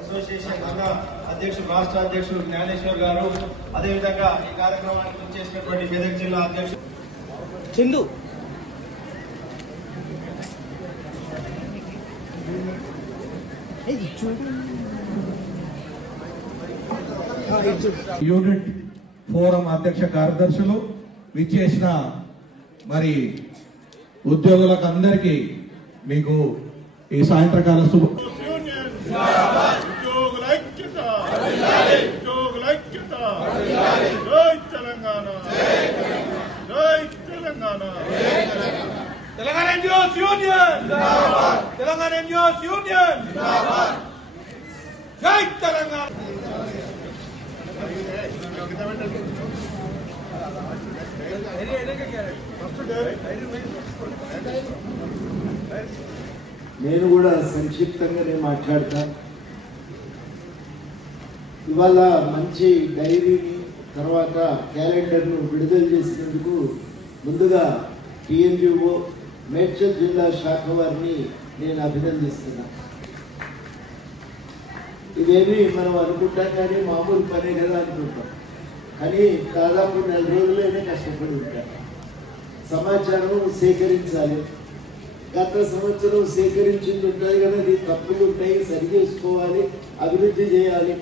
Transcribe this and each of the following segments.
Association అధ్యక్షుడు రాష్ట్ర అధ్యక్షుడు జ్ఞానేశ్వర్ గారు అదేవిధంగా ఈ కార్యక్రమానికి వచ్చేసినటువంటి మెదక్ జిల్లా అధ్యక్షుడు చందు యూనిట్ ఫోరం అధ్యక్ష కార్యదర్శులు విచ్చేసిన మరి ఉద్యోగులకు అందరికీ మీకు ఈ సాయంత్రకాల శుభ ఉద్యోగుల ఐక్యత ఉద్యోగుల ఐక్యత తెలంగాణ జై Telangana Telangana NGOs union! Telangana NGOs union జై తెలంగాణ నేను కూడా సంక్షిప్తంగానే మాట్లాడతా. ఇవాళ మంచి డైరీని తర్వాత క్యాలెండర్ను విడుదల చేసినందుకు ముందుగా టీఎంయూఓ మేడ్చల్ జిల్లా శాఖ వారిని నేను అభినందిస్తున్నా. ఇదేమి మనం అనుకుంటాం కానీ మామూలు పనే కదా అనుకుంటాం. అని దాదాపు నెల రోజులైనా కష్టపడి ఉంటారు. సమాచారం సేకరించాలి. గత సంవత్సరం సేకరించింది ఉంటుంది కదా అది తప్పులు ఉంటాయి సరి చేసుకోవాలి అభివృద్ధి చేయాలి.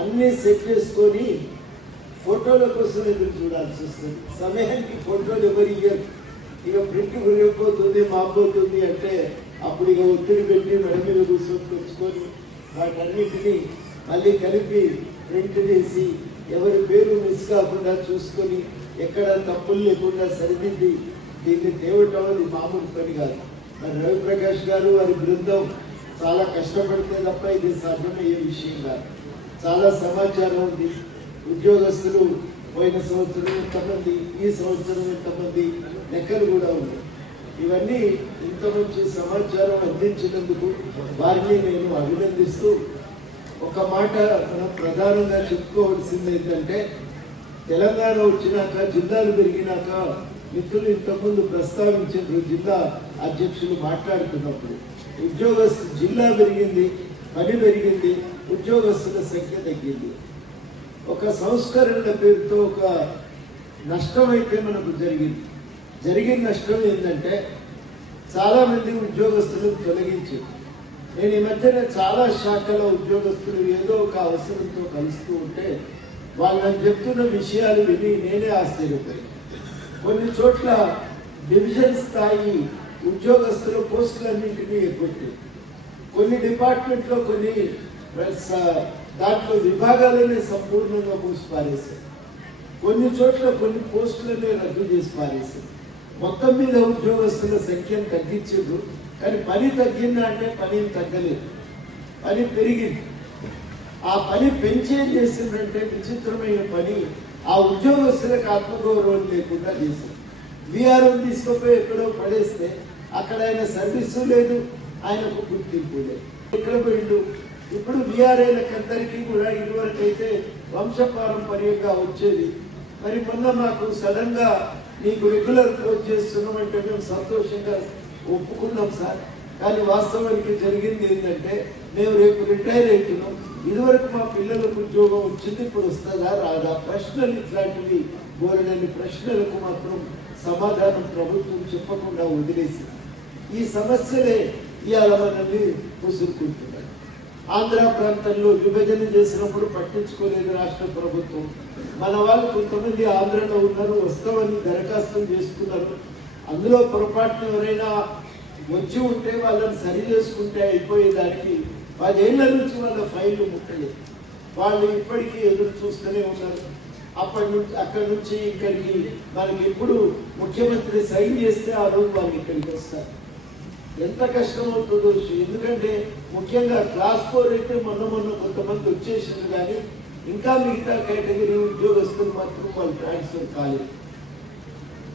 అన్నీ సెట్ చేసుకొని ఫోటోల కోసం ఎదురు చూడాల్సి వస్తుంది. సమయానికి ఫోటోలు ఎవరు ఇయ్యరు. ఇక ప్రింట్ కురిగిపోతుంది మాపోతుంది అంటే అప్పుడు ఇక ఒత్తిడి పెట్టి మెడ మీద కూర్చొని తెచ్చుకొని వాటన్నిటినీ మళ్ళీ కలిపి ప్రింట్ చేసి ఎవరి పేరు మిస్ కాకుండా చూసుకొని ఎక్కడ తప్పులు లేకుండా సరిదిద్ది. దీన్ని తేవటం అది మామూలు పని కాదు. మరి రవిప్రకాష్ గారు వారి బృందం చాలా కష్టపడితే తప్ప ఇది సాధ్యమయ్యే విషయం కాదు. చాలా సమాచారం ఉంది. ఉద్యోగస్తులు పోయిన సంవత్సరం ఎంతమంది ఈ సంవత్సరం ఎంతమంది లెక్కలు కూడా ఉన్నాయి. ఇవన్నీ ఇంత మంచి సమాచారం అందించినందుకు వారిని నేను అభినందిస్తూ ఒక మాట మనం ప్రధానంగా చెప్పుకోవాల్సింది ఏంటంటే తెలంగాణ వచ్చినాక జిల్లాలు పెరిగినాక మిత్రులు ఇంతకుముందు ప్రస్తావించారు జిల్లా అధ్యక్షులు మాట్లాడుతున్నప్పుడు ఉద్యోగస్తు జిల్లా పెరిగింది పని పెరిగింది ఉద్యోగస్తుల సంఖ్య తగ్గింది. ఒక సంస్కరణల పేరుతో ఒక నష్టం అయితే మనకు జరిగింది. జరిగిన నష్టం ఏంటంటే చాలామంది ఉద్యోగస్తులను ఉద్యోగస్తులు తొలగించారు. నేను ఈ మధ్యన చాలా శాఖల ఉద్యోగస్తులు ఏదో ఒక అవసరంతో కలుస్తూ ఉంటే వాళ్ళని చెప్తున్న విషయాలు విని నేనే ఆశ్చర్యపోయాను. కొన్ని చోట్ల డివిజన్ స్థాయి ఉద్యోగస్తుల పోస్టులన్నింటినీ ఎగ్గొట్టారు. కొన్ని డిపార్ట్మెంట్లో కొన్ని దాంట్లో విభాగాలనే సంపూర్ణంగా మూసి పారేశారు కొన్ని చోట్ల కొన్ని పోస్టులనే రద్దు చేసి పారేశారు. మొత్తం మీద ఉద్యోగస్తుల సంఖ్యను తగ్గించారు కానీ పని తగ్గిందా అంటే పని తగ్గలేదు. పని పెరిగింది. ఆ పని పెంచేం చేసిందంటే విచిత్రమైన పని ఆ ఉద్యోగస్తులకు ఆత్మగౌరవం లేకుండా చేసింది. విఆర్ఎం తీసుకుపోయి ఎక్కడో పడేస్తే అక్కడ ఆయన సర్వీసు లేదు ఆయనకు గుర్తింపు లేదు. ఎక్కడ పోయిండు? ఇప్పుడు విఆర్ఏలకు అందరికీ కూడా ఇదివరకు అయితే వంశపారంపర్యంగా వచ్చేది. మరి మొన్న మాకు సడన్గా నీకు రెగ్యులర్ కోచ్ చేస్తున్నాం అంటే మేము సంతోషంగా ఒప్పుకున్నాం సార్. కానీ వాస్తవానికి జరిగింది ఏంటంటే మేము రేపు రిటైర్ అవుతున్నాం ఇదివరకు మా పిల్లలకు ఉద్యోగం వచ్చింది ఇప్పుడు వస్తుందా రాదా? ప్రశ్నలు ఇట్లాంటివి బోలెడని ప్రశ్నలకు మాత్రం సమాధానం ప్రభుత్వం చెప్పకుండా వదిలేసింది. ఈ సమస్యలే ఇవాళ మనల్ని ముసురుకుంటున్నాయి ఆంధ్ర ప్రాంతంలో విభజన చేసినప్పుడు పట్టించుకోలేదు రాష్ట్ర ప్రభుత్వం. మన వాళ్ళు కొంతమంది ఆంధ్రలో ఉన్నారు వస్తామని దరఖాస్తు చేసుకున్నారు. అందులో పొరపాటున ఎవరైనా వచ్చి ఉంటే వాళ్ళని సరి చేసుకుంటే అయిపోయేదానికి పదేళ్ళ నుంచి వాళ్ళ ఫైళ్ళు ముట్టలేదు. వాళ్ళు ఇప్పటికీ ఎదురు చూస్తూనే ఉన్నారు. అప్పటి నుంచి అక్కడి నుంచి ఇక్కడికి వాళ్ళకి ఎప్పుడు ముఖ్యమంత్రి సైన్ చేస్తే ఆ రోజు వాళ్ళు ఇక్కడికి వస్తారు. ఎంత కష్టం అవుతుందో ఎందుకంటే ముఖ్యంగా క్లాస్ ఫోర్ అయితే మొన్న మొన్న కొంతమంది వచ్చేసింది కానీ ఇంకా మిగతా కేటగిరీ ఉద్యోగస్తులు మాత్రం వాళ్ళు ట్రాన్స్ఫర్ కాలేదు.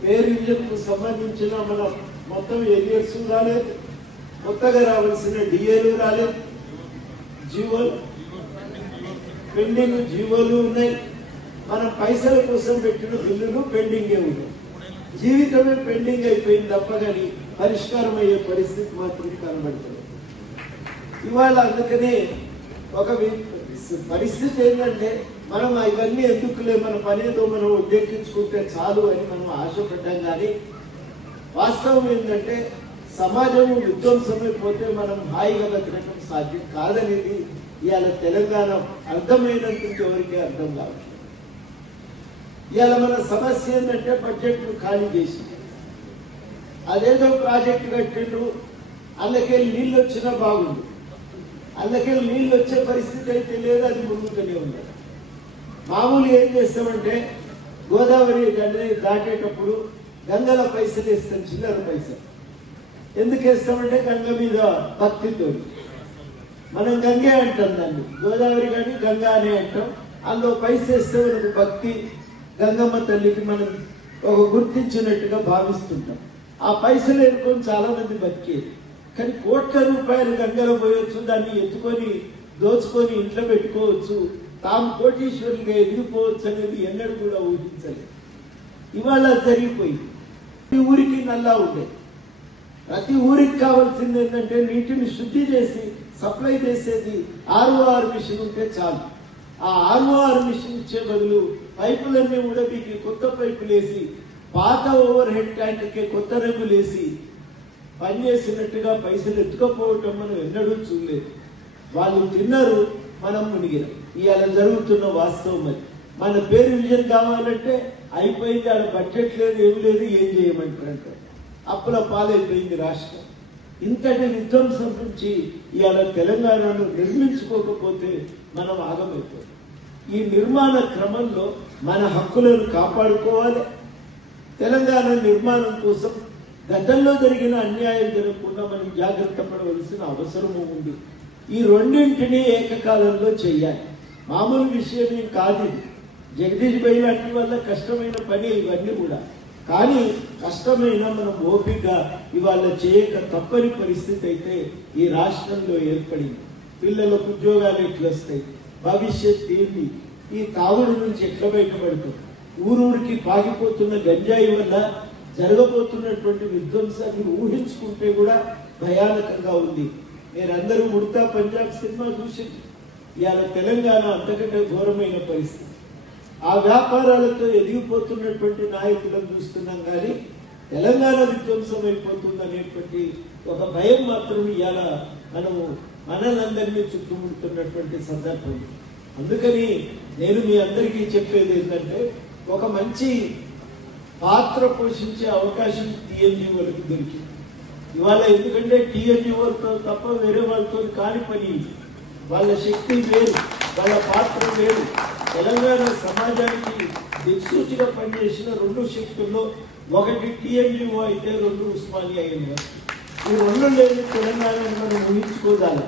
పేరు ఇంజన్కు సంబంధించిన మన మొత్తం ఏరియర్స్ రాలేదు. కొత్తగా రావాల్సిన డిఏలు రాలేదు. జీవోలు పెండింగ్ జీవోలు ఉన్నాయి. మన పైసల కోసం పెట్టిన బిల్లులు పెండింగే ఉన్నాయి. జీవితమే పెండింగ్ అయిపోయింది తప్ప కానీ పరిష్కారం అయ్యే పరిస్థితి మాత్రం కనబడుతుంది ఇవాళ అందుకనే ఒక పరిస్థితి ఏంటంటే మనం ఇవన్నీ ఎందుకులే? మన పనేదో మనం ఉద్దేశించుకుంటే చాలు అని మనం ఆశపడ్డాం కానీ వాస్తవం ఏంటంటే సమాజం విధ్వంసమైపోతే మనం హాయిగా బతకడం సాధ్యం కాదనేది ఇవాళ తెలంగాణ అర్థమైనంత ఎవరికి అర్థం కావచ్చు ఇవాళ మన సమస్య ఏంటంటే బడ్జెట్లు ఖాళీ చేసి. అదేదో ప్రాజెక్ట్ కట్టిండ్రు అందుకే నీళ్ళు వచ్చినా బాగుంది అందుకే నీళ్ళు వచ్చే పరిస్థితి అయితే లేదు అది ముందుకనే ఉంది. మామూలు ఏం చేస్తామంటే గోదావరి గంగ దాటేటప్పుడు గంగల పైసలు ఇస్తాం చిల్లర పైసలు. ఎందుకు వేస్తామంటే గంగ మీద భక్తితో. మనం గంగే అంటాం దాన్ని. గోదావరి కానీ గంగా అనే అంటాం. అందులో పైసేస్తే వేస్తే మనకు భక్తి గంగమ్మ తల్లికి మనం ఒక గుర్తించినట్టుగా భావిస్తుంటాం. ఆ పైసలు ఎన్నుకొని చాలా మంది బతికేది కానీ కోట్ల రూపాయలు గంగలో పోయొచ్చు దాన్ని ఎత్తుకొని దోచుకొని ఇంట్లో పెట్టుకోవచ్చు. తాము కోటీశ్వరులుగా ఎదిగిపోవచ్చు అనేది ఎన్నడూ కూడా ఊహించలేదు. ఇవాళ జరిగిపోయింది. ప్రతి ఊరికి నల్లా ఉండే. ప్రతి ఊరికి కావాల్సింది ఏంటంటే నీటిని శుద్ధి చేసి సప్లై చేసేది ఆర్ఓఆర్ మిషన్ ఉంటే చాలు. ఆ ఆర్ఓఆర్ మిషన్ ఇచ్చే బదులు పైపులన్నీ ఉడబీకి కొత్త పైపులు వేసి పాత ఓవర్ హెడ్ ట్యాంక్కి కొత్త రంగులు వేసి పనిచేసినట్టుగా పైసలు ఎత్తుకపోవటం మనం ఎన్నడూ చూడలేదు. వాళ్ళు తిన్నారు మనం మునిగినాం ఇవాళ జరుగుతున్న వాస్తవం అది. మన పేరు విజయం కావాలంటే అయిపోయింది ఆడ బడ్జెట్ లేదు ఏమి లేదు ఏం చేయమంటారంట అప్పుల పాలైపోయింది రాష్ట్రం. ఇంతటి విధ్వంసం నుంచి ఇవాళ తెలంగాణను నిర్మించుకోకపోతే మనం ఆగమైపోతాం. ఈ నిర్మాణ క్రమంలో మన హక్కులను కాపాడుకోవాలి. తెలంగాణ నిర్మాణం కోసం గతంలో జరిగిన అన్యాయం జరగకుండా మనం జాగ్రత్త పడవలసిన అవసరము ఉంది. ఈ రెండింటినీ ఏకకాలంలో చెయ్యాలి. మామూలు విషయం ఏం కాదు జగదీష్ బై లాంటి వల్ల కష్టమైన పని ఇవన్నీ కూడా. కానీ కష్టమైన మనం ఓపిక ఇవాళ చేయక తప్పని పరిస్థితి అయితే ఈ రాష్ట్రంలో ఏర్పడింది. పిల్లలకు ఉద్యోగాలు ఎట్లొస్తాయి? భవిష్యత్ ఏంటి ఈ తాగుడు నుంచి ఎట్లా బయటపడుతుంది? ఊరూరికి పాగిపోతున్న గంజాయి వల్ల జరగబోతున్నటువంటి విధ్వంసాన్ని ఊహించుకుంటే కూడా భయానకంగా ఉంది. మీరందరూ ఉడతా పంజాబ్ సినిమా చూసి ఇవాళ తెలంగాణ అంతకంటే ఘోరమైన పరిస్థితి. ఆ వ్యాపారాలతో ఎదిగిపోతున్నటువంటి నాయకులను చూస్తున్నాం కానీ తెలంగాణ విధ్వంసం అయిపోతుంది అనేటువంటి ఒక భయం మాత్రం ఇవాళ మనము మనలందరినీ చుట్టుముడుతున్నటువంటి సందర్భం. అందుకని నేను మీ అందరికీ చెప్పేది ఏంటంటే ఒక మంచి పాత్ర పోషించే అవకాశం టీఎన్జీఓలకు దొరికింది. ఇవాళ ఎందుకంటే టీఎన్జీఓలతో తప్ప వేరే వాళ్ళతో కాని పని వాళ్ళ శక్తి వేరు వాళ్ళ పాత్ర వేరు. తెలంగాణ సమాజానికి దిక్సూచిగా పనిచేసిన రెండు శక్తుల్లో ఒకటి టీఎన్యూ అయితే రెండు ఉస్మానియా యూనివర్సిటీ ఈ రెండు లేని తెలంగాణను మనం ఊహించుకోదాలి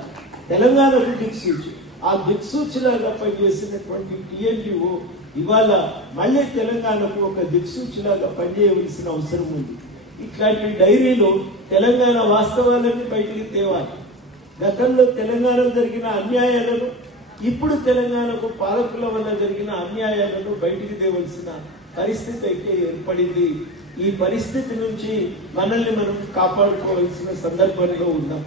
తెలంగాణకు దిక్సూచి. ఆ దిక్సూచిలాగా పనిచేసినటువంటి టీఎన్యూ ఇవాళ మళ్ళీ తెలంగాణకు ఒక దిక్సూచిలాగా పనిచేయవలసిన అవసరం ఉంది. ఇట్లాంటి డైరీలో తెలంగాణ వాస్తవాలన్నీ బయటికి తేవాలి. గతంలో తెలంగాణలో జరిగిన అన్యాయాలను ఇప్పుడు తెలంగాణకు పాలకుల వల్ల జరిగిన అన్యాయాలను బయటికి తేవలసిన పరిస్థితి అయితే ఏర్పడింది. ఈ పరిస్థితి నుంచి మనల్ని మనం కాపాడుకోవాల్సిన సందర్భంలో ఉన్నాం.